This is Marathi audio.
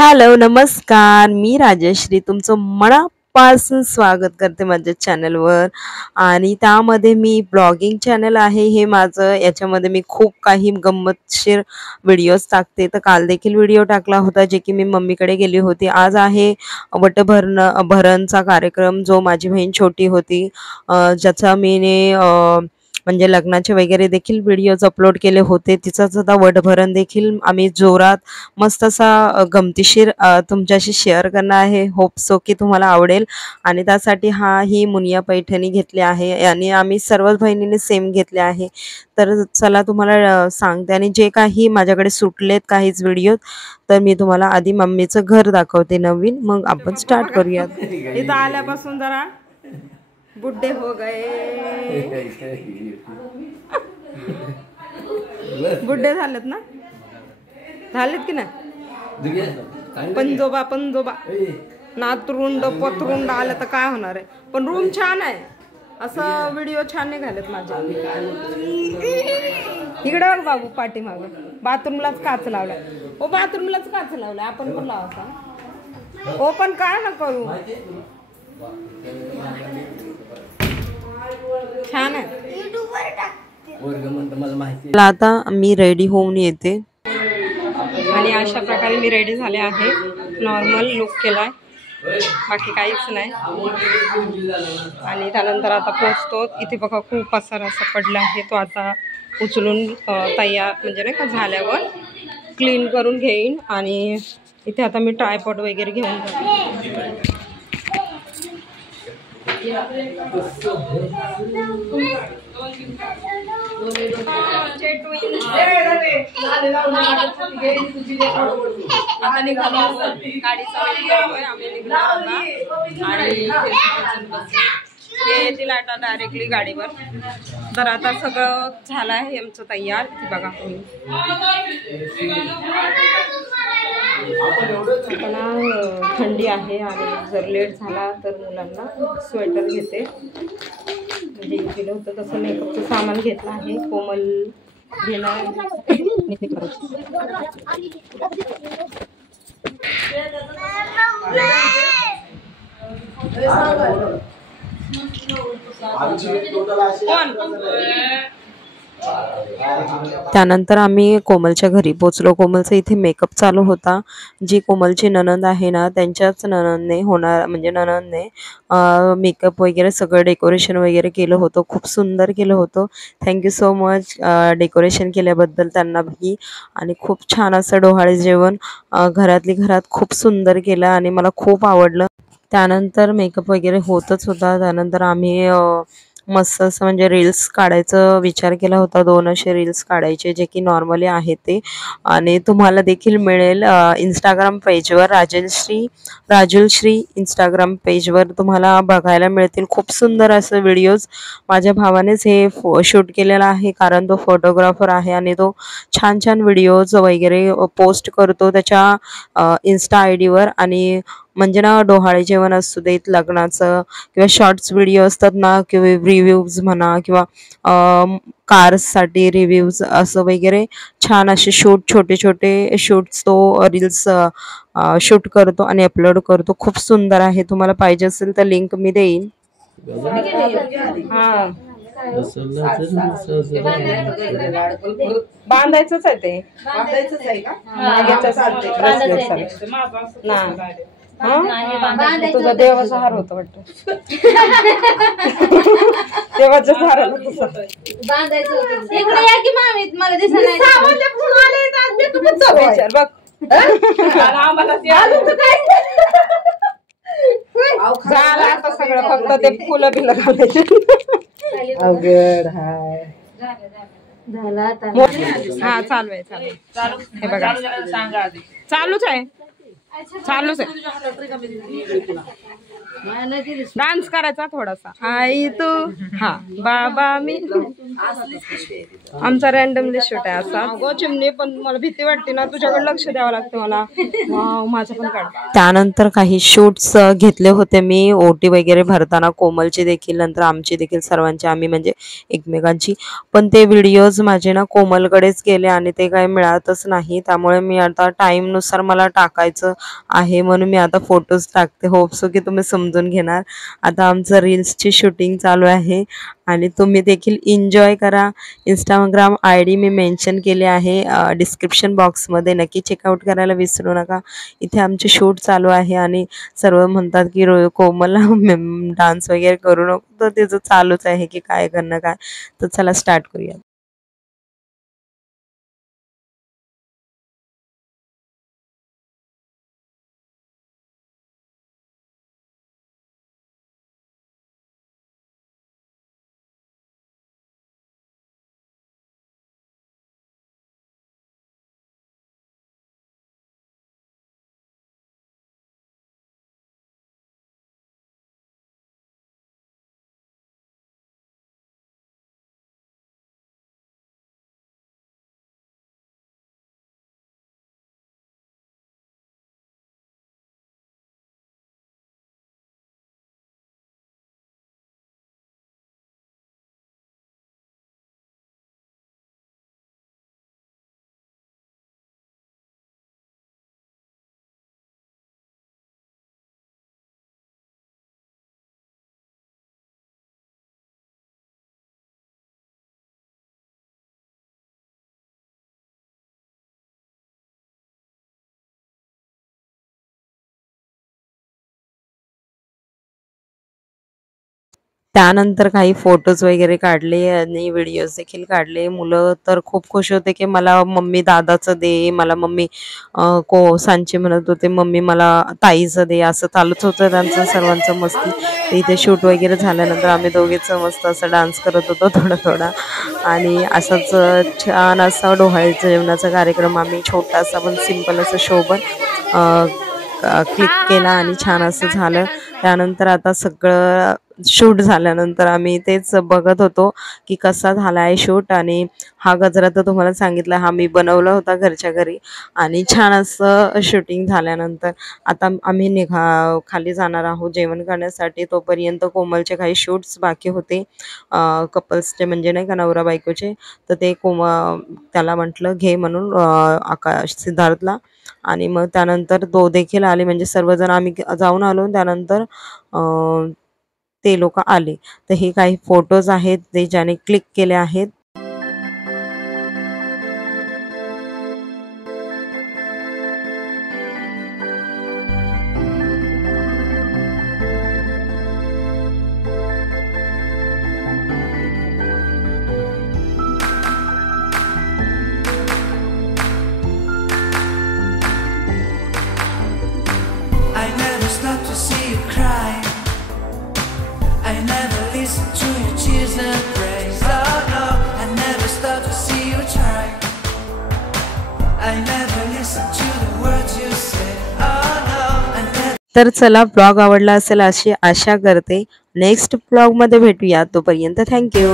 हॅलो नमस्कार, मी राजश्री तुमचं मनापासून स्वागत करते माझ्या चॅनलवर. आणि त्यामध्ये मी ब्लॉगिंग चॅनल आहे हे माझं. याच्यामध्ये मी खूप काही गंमतशीर व्हिडिओज टाकते. तर काल देखील व्हिडिओ टाकला होता जे की मी मम्मीकडे गेली होती. आज आहे वटभरणचा कार्यक्रम, जो माझी बहीण छोटी होती ज्याचा मीने म्हणजे लग्नाचे वगैरे देखील व्हिडिओज अपलोड केले होते. तिचा सुद्धा वटभरण देखील आम्ही जोरात मस्त असा गमतीशीर तुमच्याशी शेअर करणार आहे. होप सो की तुम्हाला आवडेल. आणि त्यासाठी ही मुनिया पैठणी घेतली आहे आणि आम्ही सर्व बहिणींनी सेम घेतले आहे. तर चला तुम्हाला सांगते. आणि जे काही माझ्याकडे सुटलेत काहीच व्हिडिओ, तर मी तुम्हाला आधी मम्मीचं घर दाखवते नवीन, मग आपण स्टार्ट करूयात. इथं आल्यापासून जरा बुड्ढे हो गए. बुड्ढे झालेत ना, झालेत की नाही? पंजोबा पंजोबा नातरुंड पतरुंड आलं तर काय होणार आहे. पण रूम छान आहे, असं व्हिडिओ छान नाही घालत माझ्या. इकडे बघ बाबू, पाठीमाग बाथरूमलाच काच लावलाय. ओ बाथरूमलाच काच लावलाय, आपण पण लावायचा. ओ पण काय ना करू, छान आहे. आता मी रेडी होऊन येते. आणि अशा प्रकारे मी रेडी झाले आहे. नॉर्मल लुक केलाय, बाकी काहीच नाही. आणि त्यानंतर आता पोचतो. इथे बघा खूप पसारा असा पडला आहे, तो आता उचलून तयार म्हणजे नाही का झाल्यावर क्लीन करून घेईन. आणि इथे आता मी ट्रायपॉड वगैरे घेऊन जाते. आता निघालो, गाडीचा वेट करतोय आम्ही, निघणार आता. आणि येतील आता डायरेक्टली गाडीवर. तर आता सगळं झालं आहे आमचं तयार. बघा आता थंडी आहे आणि जर लेट झाला तर मुलांना स्वेटर घेते. म्हणजे केलं होतं तसं मेकअपचं सामान घेतलं आहे. कोमल घेणार त्यानंतर आम्ही कोमलच्या घरी पोचलो. कोमलचा इथे मेकअप चालू होता. जी कोमलची नणंद आहे ना, त्यांच्याच नणंदने होणार, म्हणजे नणंदने मेकअप वगैरे सगळं डेकोरेशन वगैरे केलं होतं. खूप सुंदर केलं होतं. थँक्यू सो मच डेकोरेशन केल्याबद्दल त्यांना भी. आणि खूप छान असं डोहाळे जेवण घरातली घरात खूप सुंदर केलं आणि मला खूप आवडलं. त्यानंतर मेकअप वगैरे होतच होता. त्यानंतर आम्ही मस्त असं म्हणजे रील्स काढायचा विचार केला होता. 2 असे रील्स काढायचे जे की नॉर्मली आहे ते. आणि तुम्हाला देखील मिळेल इंस्टाग्राम पेजवर, राजुलश्री इंस्टाग्राम पेजवर तुम्हाला बघायला मिळतील खूप सुंदर असं व्हिडिओज. माझ्या भावानेच हे शूट केलेला आहे, कारण तो फोटोग्राफर आहे आणि तो छान छान व्हिडिओज वगैरे पोस्ट करतो त्याच्या इन्स्टा ID वर. आणि म्हणजे ना, डोहाळे जेवण असू देत, लग्नाचं किंवा शॉर्ट्स व्हिडिओ असतात ना, किंवा रिव्ह्यूज म्हणा, किंवा कार्ससाठी रिव्ह्यूज असं वगैरे छान असे छोटे छोटे शूट्स तो रील्स शूट करतो आणि अपलोड करतो. खूप सुंदर आहे. तुम्हाला पाहिजे असेल तर लिंक मी देईन. बांधायचंच आहे ते, बांधायचंच आहे का? तुझा देवाचा हार होता वाटतं. देवाचा हार बांधायचं बघ. झालं आता सगळं, फक्त ते फुलं बिलं घालायचे. अवघड हाय. हा चालू आहे, चालू. हे बघा चालूच आहे, चालूच आहे. डान्स करायचा थोडासा. आई तू, हा बाबा मी. आमचा रॅन्डमली शूट आहे असा. गो चिमणी, पण मला भीती वाटते ना, तुझ्याकडे लक्ष द्यावं लागतं मला. वाव, माझं पण काढ. त्यानंतर काही शूट्स घेतले होते मी ओटी वगैरे भरताना, कोमलची देखील, नंतर आमची देखील, सर्वांची आम्ही म्हणजे एकमेकांची. पण ते व्हिडिओज माझे ना कोमलकडेच गेले आणि ते काही मिळतच नाही. त्यामुळे मी आता टाईमनुसार मला टाकायचं आहे म्हणून मी आता फोटोज टाकते. होप सो की तुम्ही समजून घेणार. आता आमचं रील्सची शूटिंग चालू आहे आणि तुम्ही देखील एन्जॉय करा. इंस्टाग्राम ID मी मेन्शन केले आहे डिस्क्रिप्शन बॉक्समध्ये, नक्की चेकआउट करायला विसरू नका. इथे आमचे शूट चालू आहे आणि सर्व म्हणतात की कोमल डान्स वगैरे करू नको, तर तिचं चालूच आहे की काय करणं काय. तर चला स्टार्ट करूया. त्यानंतर काही फोटोज वगैरे काढले आणि व्हिडिओज देखील काढले. मुलं तर खूप खुश होते की मला मम्मी दादाचं दे, मला मम्मी सांचे म्हणत होते, मम्मी मला ताईचं दे, असं चालूच होतं त्यांचं सर्वांचं मस्ती. तर इथे शूट वगैरे झाल्यानंतर आम्ही दोघेच मस्त असं डान्स करत होतो थोडा थोडा. आणि असंच छान असा डोहाळीच्या जेवणाचा कार्यक्रम आम्ही छोटासा पण सिम्पल असं शोभन क्लिक केला आणि छान असं झालं. त्यानंतर आता सगळं शूट झाल्यानंतर आम्ही तेच बघत होतो की कसा झाला आहे शूट. आणि हा गजरा तर तुम्हाला सांगितला हा मी बनवला होता घरच्या घरी. आणि छान असं शूटिंग झाल्यानंतर आता आम्ही खाली जाणार आहोत जेवण करण्यासाठी. तोपर्यंत कोमलचे काही शूट्स बाकी होते कपल्सचे, म्हणजे नाही का नवरा बायकोचे. तर ते त्याला म्हटलं घे म्हणून आकाश सिद्धार्थला. आणि मग त्यानंतर तो देखील आले, म्हणजे सर्वजण आम्ही जाऊन आलो. त्यानंतर ते लोक आले. तर हे काही फोटोज आहेत ते ज्याने क्लिक केले आहेत. I never stop to see you cry. I never listen to your tears and praise. Oh no, I never stop to see you try. I never listen to the words you say. Oh no, I never. तर चला ब्लॉग आवडला असेल अशी आशा करते. नेक्स्ट ब्लॉगमध्ये भेटूया. तोपर्यंत थँक्यू.